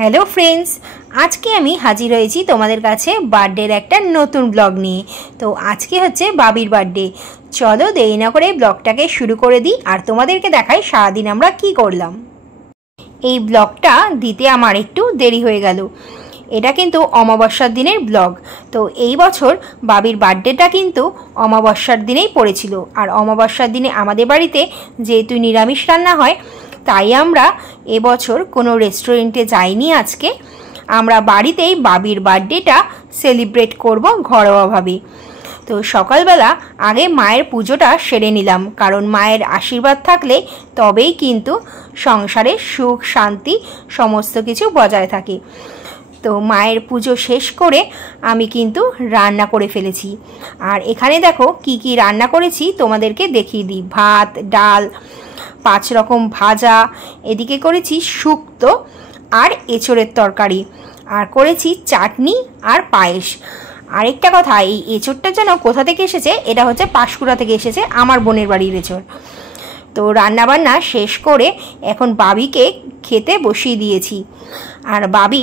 Hello friends, आज के आमी हाजिर होयेछि तोमादेर काछे बार्थडेर एकटा नतून ब्लग निये। तो आज के होच्छे बाबिर बार्थडे। चलो देरी ना करे ब्लगटाके शुरू करे दिई आर तोमादेरके देखाई सारा दिन आमरा कि करलाम। এই ব্লগটা দিতে আমার একটু দেরি হয়ে গেল। এটা কিন্তু অমাবস্যার দিনের ব্লগ। তো এই বছর বাবির বার্থডেটা কিন্তু অমাবস্যার দিনেই পড়েছিল। আর অমাবস্যার দিনে আমাদের বাড়িতে যেহেতু নিরামিষ রান্না হয়, তাই আমরা এবছর কোনো রেস্টুরেন্টে যাইনি। আজকে আমরা বাড়িতেই বাবির বার্থডেটা সেলিব্রেট করব ঘরোয়াভাবে। তো সকালবেলা আগে মায়ের পুজোটা সেরে নিলাম, কারণ মায়ের আশীর্বাদ থাকলে তবেই কিন্তু সংসারে সুখ শান্তি সমস্ত কিছু বজায় থাকে। তো মায়ের পুজো শেষ করে আমি কিন্তু রান্না করে ফেলেছি। আর এখানে দেখো কি কি রান্না করেছি তোমাদেরকে দেখিয়ে দিই। ভাত, ডাল, 5 রকম ভাজা, এদিকে করেছি শুক্তো আর এঁচোড়ের তরকারি, আর করেছি চাটনি আর পায়েস। আরেকটা কথা, এই এঁচোড়টা যেন কোথা থেকে এসেছে, এটা হচ্ছে পাঁশকুড়া থেকে এসেছে, আমার বোনের বাড়ির এঁচোড়। তো রান্নাবান্না শেষ করে এখন বাবিকে খেতে বসিয়ে দিয়েছি। আর বাবি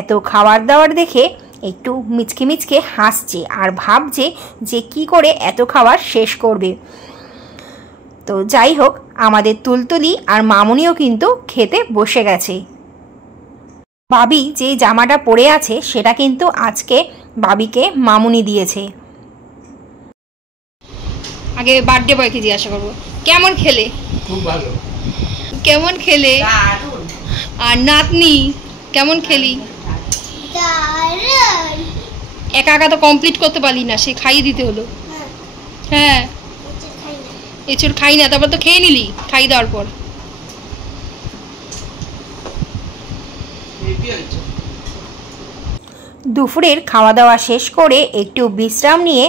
এত খাবার দাবার দেখে একটু মিচকে মিচকে হাসছে আর ভাবছে যে কি করে এত খাবার শেষ করবে। তো যাই হোক, আমাদের তুলতুলি আর মামুনিও কিন্তু খেতে বসে গেছে। বাবি যে জামাটা পরে আছে সেটা কিন্তু আজকে বাবিকে মামুনি দিয়েছে। আগে বার্থডে বয়কে জিজ্ঞাসা করবো, কেমন খেলে? খুব ভালো। কেমন খেলে? আর নাতনি কেমন খেলি? একা একা তো কমপ্লিট করতে পারলি না, সে খাইয়ে দিতে হলো। হ্যাঁ, এঁচড় খাই না, তারপর তো খেয়ে নিলি খাইয়ে দেওয়ার পর। দুপুরের খাওয়া দাওয়া শেষ করে একটু বিশ্রাম নিয়ে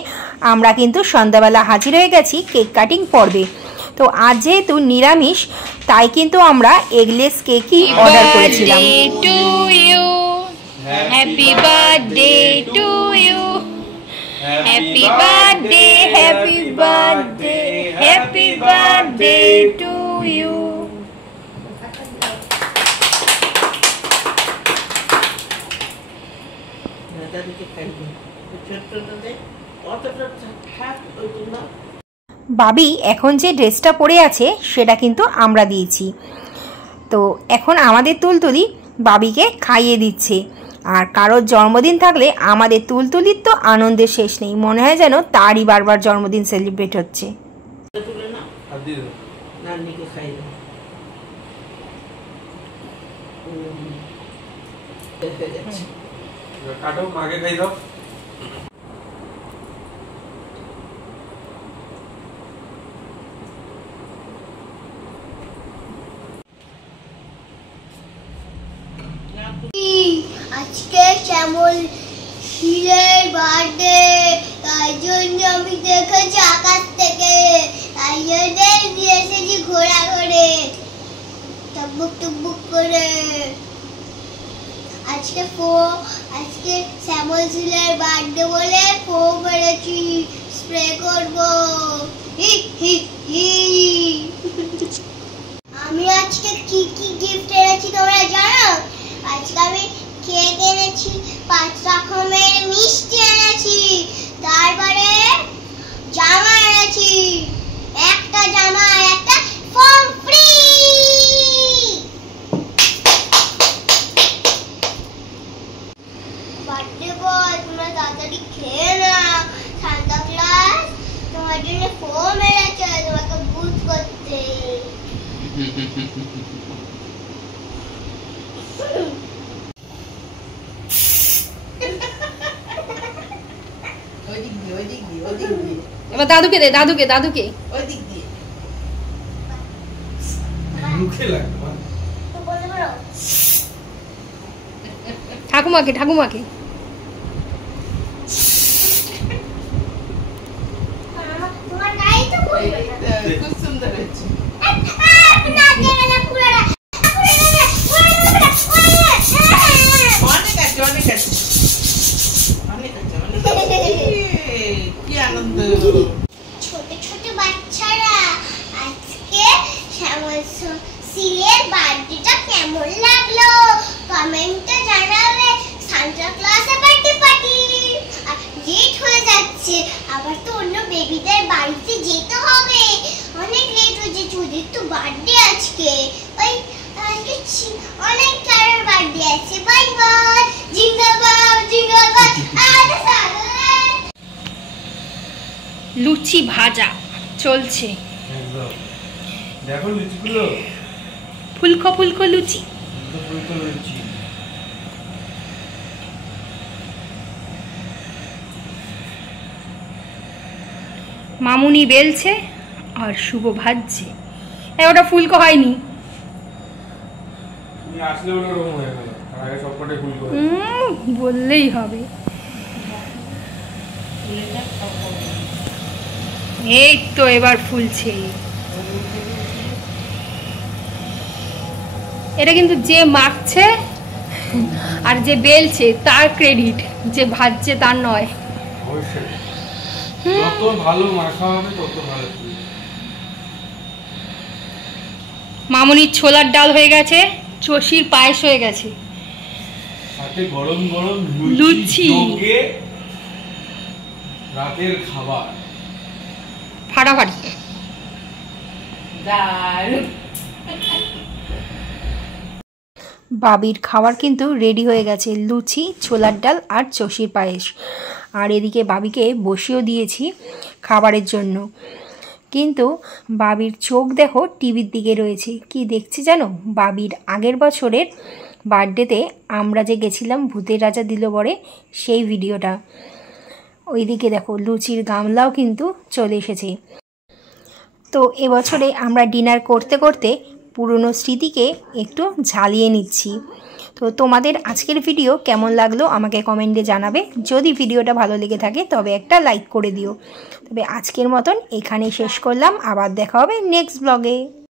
আমরা কিন্তু সন্ধ্যাবেলা হাজির হয়ে গেছি কেক কাটিং পর্বে। তো আজ যেহেতু নিরামিষ, তাই কিন্তু আমরা এগলেস কেকই অর্ডার করেছিলাম। Happy birthday to you, happy birthday, happy birthday, happy birthday to you. বাবি এখন যে ড্রেসটা পরে আছে সেটা কিন্তু আমরা দিয়েছি। তো এখন আমাদের তুলতুলি বাবিকে খাইয়ে দিচ্ছে। আর কারোর জন্মদিন থাকলে আমাদের তুলতুলির তো আনন্দের শেষ নেই, মনে হয় যেন তারই বারবার জন্মদিন সেলিব্রেট হচ্ছে। আজকে শ্যামল শিলের বার্থডে, তাই জন্য আমি দেখেছি আকাশ থেকে, তাই জন্য নিয়ে এসেছি ঘোড়া করে টুকবুক টুকবুক করে। আজকে শ্যামল শিলের বার্থডে বলে ফো মেরেছি, স্প্রে করবো। আমি আজকে কি কি গিফট এনেছি তোমরা জানো? আজকে আমি কেক এনেছি, 5 রকমের মিষ্টি এনেছি, তারপরে জামা এনেছি, একটা জামা একটা ফর্ম ফ্রি। বার্থডে বয়, তোমরা তাড়াতাড়ি খেয়ে নাও। সান্তা ক্লজ তোমার জন্য ফর্ম এনেছে তোমাকে বুঝ করতে। এবার দাদুকে দে, দাদুকে দাদুকে ওই দিক দিয়ে মুখে লাগবে। তো বলতে পারো ঠাকুমাকে, ঠাকুমাকে। তোমার গায়ে তো খুব সুন্দর হয়েছে। ছোট ছোট বাচ্চারা আজকে শ্যামল শিলের বার্থডেটা কেমন লাগলো কমেন্টে আবার তো অন্য বেবিদের বাড়িতে যেতে হবে, অনেক লেট হয়েছে, চুদির তো বার্থডে আজকে, ওই আজকে অনেক কারোর বার্থডে আছে। বাই বাই, জিন্দাবাদ জিন্দাবাদ। লুচি ভাজা চলছে, একদম দেখো লুচিগুলো, ফুলকো ফুলকো লুচি। ফুলকো লুচি। মামুনি বেলছে আর শুভ ভাজছে। ওটা ফুলকো হয়নি, তুমি আসলে ওটা রকম হয়ে গেল, আর আগে সবকটাই ফুলকো হয়েছে। বললেই হবে। এই তো এবার ফুলছে। এটা কিন্তু যে মাখছে আর যে বেলছে তার ক্রেডিট, যে ভাজছে তার নয়। অবশ্যই যত ভালো মাখা হবে তত ভালো ফুলবে। মামুনির ছোলার ডাল হয়ে গেছে, চষির পায়েস হয়ে গেছে, সাথে গরম গরম লুচি। লুচি যোগে রাতের খাবার ফাটাফাটি। বাবির খাবার কিন্তু রেডি হয়ে গেছে, লুচি, ছোলার ডাল আর চষির পায়েস। আর এদিকে বাবিকে বসিয়েও দিয়েছি খাবারের জন্য, কিন্তু বাবির চোখ দেখো টিভির দিকে রয়েছে। কি দেখছি জানো, বাবির আগের বছরের বার্থডেতে আমরা যে গেছিলাম ভূতের রাজা দিল বরে, সেই ভিডিওটা। ওইদিকে দেখো লুচির গামলাও কিন্তু চলে এসেছে। তো এবছরে আমরা ডিনার করতে করতে পুরনো স্মৃতিকে একটু ঝালিয়ে নিচ্ছি। তো তোমাদের আজকের ভিডিও কেমন লাগলো আমাকে কমেন্টে জানাবে। যদি ভিডিওটা ভালো লেগে থাকে তবে একটা লাইক করে দিও। তবে আজকের মতন এখানেই শেষ করলাম, আবার দেখা হবে নেক্সট ব্লগে।